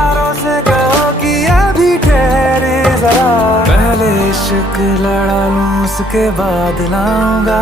यारों से कहो कि अभी ठहरे जरा, पहले इश्क लड़ा लूं उसके बाद लाऊंगा।